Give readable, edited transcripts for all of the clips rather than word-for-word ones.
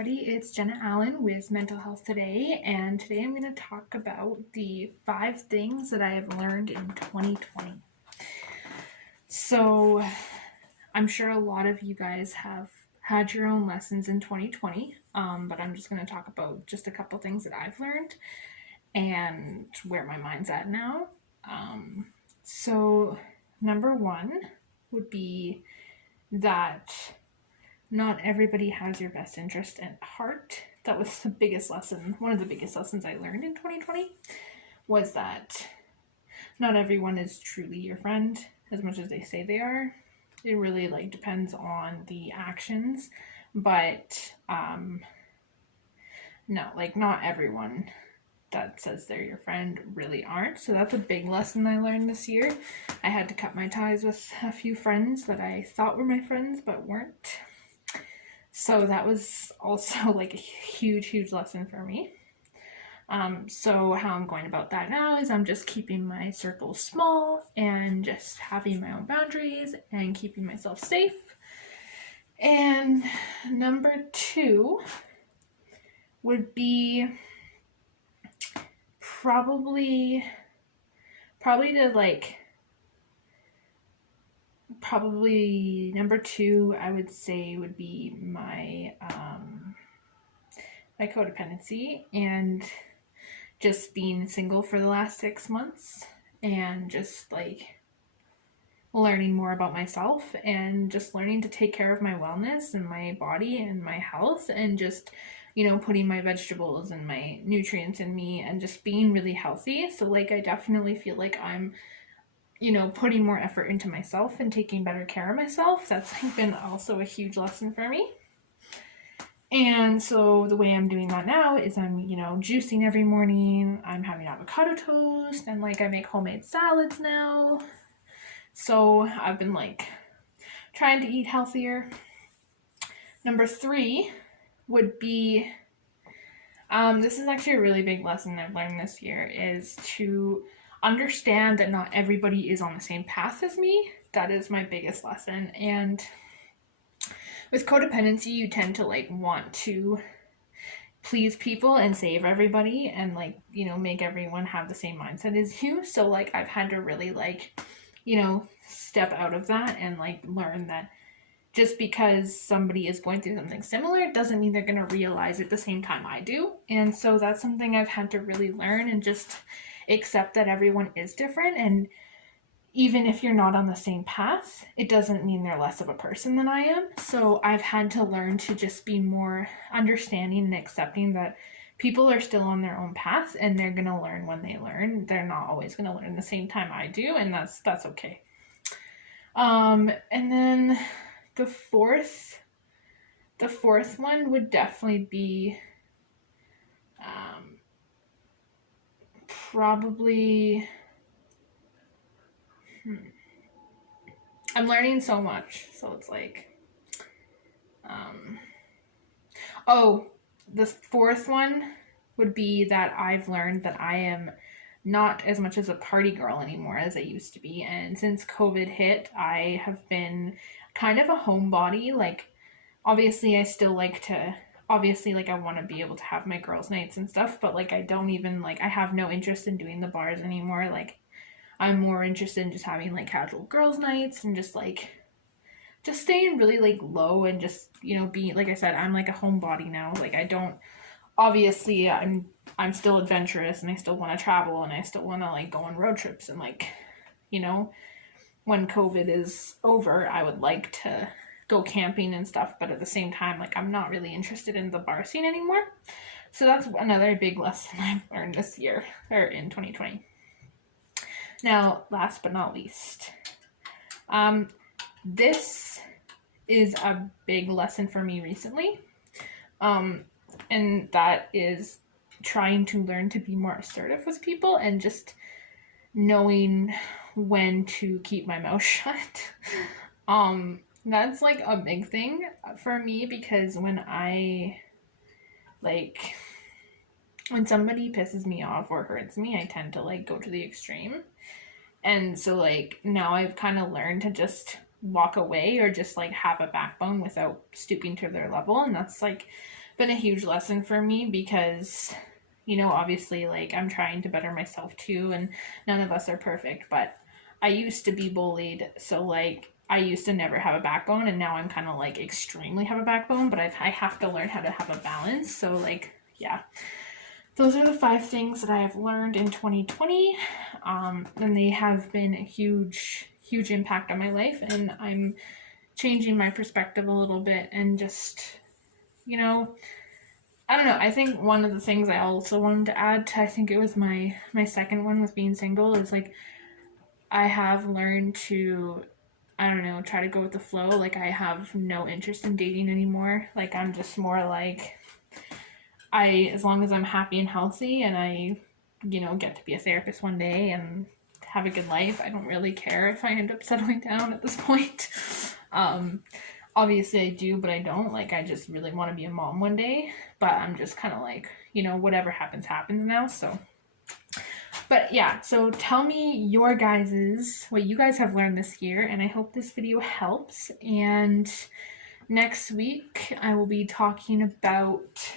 everybody, it's Jenna Allen with Mental Health Today, and today I'm going to talk about the 5 things that I have learned in 2020. So, I'm sure a lot of you guys have had your own lessons in 2020, but I'm just going to talk about just a couple things that I've learned and where my mind's at now. So, number 1 would be that not everybody has your best interest at heart. That was the biggest lesson. One of the biggest lessons I learned in 2020 was that not everyone is truly your friend as much as they say they are. It really depends on the actions, but no, not everyone that says they're your friend really aren't. So that's a big lesson I learned this year. I had to cut my ties with a few friends that I thought were my friends but weren't. So that was also a huge lesson for me. So how I'm going about that now is I'm just keeping my circle small and just having my own boundaries and keeping myself safe. And number 2 would be probably number 2 I would say would be my my codependency and just being single for the last 6 months and just learning more about myself and just learning to take care of my wellness and my body and my health and just putting my vegetables and my nutrients in me and just being really healthy. So I definitely feel like I'm putting more effort into myself and taking better care of myself. That's been also a huge lesson for me. And so the way I'm doing that now is I'm, juicing every morning. I'm having avocado toast and I make homemade salads now. So I've been trying to eat healthier. Number 3 would be, this is actually a really big lesson I've learned this year, is to understand that not everybody is on the same path as me. That is my biggest lesson. And with codependency, you tend to want to please people and save everybody and make everyone have the same mindset as you. So I've had to really step out of that and learn that just because somebody is going through something similar doesn't mean they're going to realize it at the same time I do. And so that's something I've had to really learn and just accept that everyone is different. And even if you're not on the same path, it doesn't mean they're less of a person than I am. So I've had to learn to just be more understanding and accepting that people are still on their own path and they're going to learn when they learn. They're not always going to learn the same time I do, and that's okay. And then the fourth one would definitely be probably I'm learning so much, so it's the 4th one would be that I've learned that I am not as much as a party girl anymore as I used to be. And since COVID hit, I have been kind of a homebody. Obviously I still I want to be able to have my girls' nights and stuff, but I don't even I have no interest in doing the bars anymore. I'm more interested in just having casual girls' nights and just staying really low and just being, like I said, I'm a homebody now. I don't, obviously I'm still adventurous and I still want to travel and I still want to go on road trips and when COVID is over, I would like to go camping and stuff, but at the same time I'm not really interested in the bar scene anymore. So that's another big lesson I've learned this year, or in 2020. Now, last but not least, this is a big lesson for me recently, and that is trying to learn to be more assertive with people and just knowing when to keep my mouth shut. That's a big thing for me, because when when somebody pisses me off or hurts me, I tend to go to the extreme. And so now I've kind of learned to just walk away or just have a backbone without stooping to their level. And that's been a huge lesson for me because, you know, obviously, like, I'm trying to better myself too, and none of us are perfect, but I used to be bullied, so, like, I used to never have a backbone, and now I'm kind of, like, extremely have a backbone, but I have to learn how to have a balance, so, like, yeah. Those are the 5 things that I have learned in 2020, and they have been a huge, huge impact on my life, and I'm changing my perspective a little bit and just, you know, I don't know. I think one of the things I also wanted to add to, I think it was my second one with being single, is like I have learned to, I don't know, try to go with the flow. Like I have no interest in dating anymore. Like I'm just more like as long as I'm happy and healthy and I, you know, get to be a therapist one day and have a good life, I don't really care if I end up settling down at this point. Obviously I do, but I don't. Like I just really want to be a mom one day, but I'm just kind of like, you know, whatever happens happens now. So but yeah, so tell me your guys's, what you guys have learned this year, and I hope this video helps. And next week I will be talking about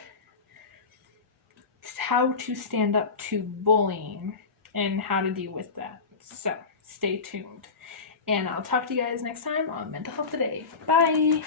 how to stand up to bullying and how to deal with that. So stay tuned. And I'll talk to you guys next time on Mental Health Today. Bye!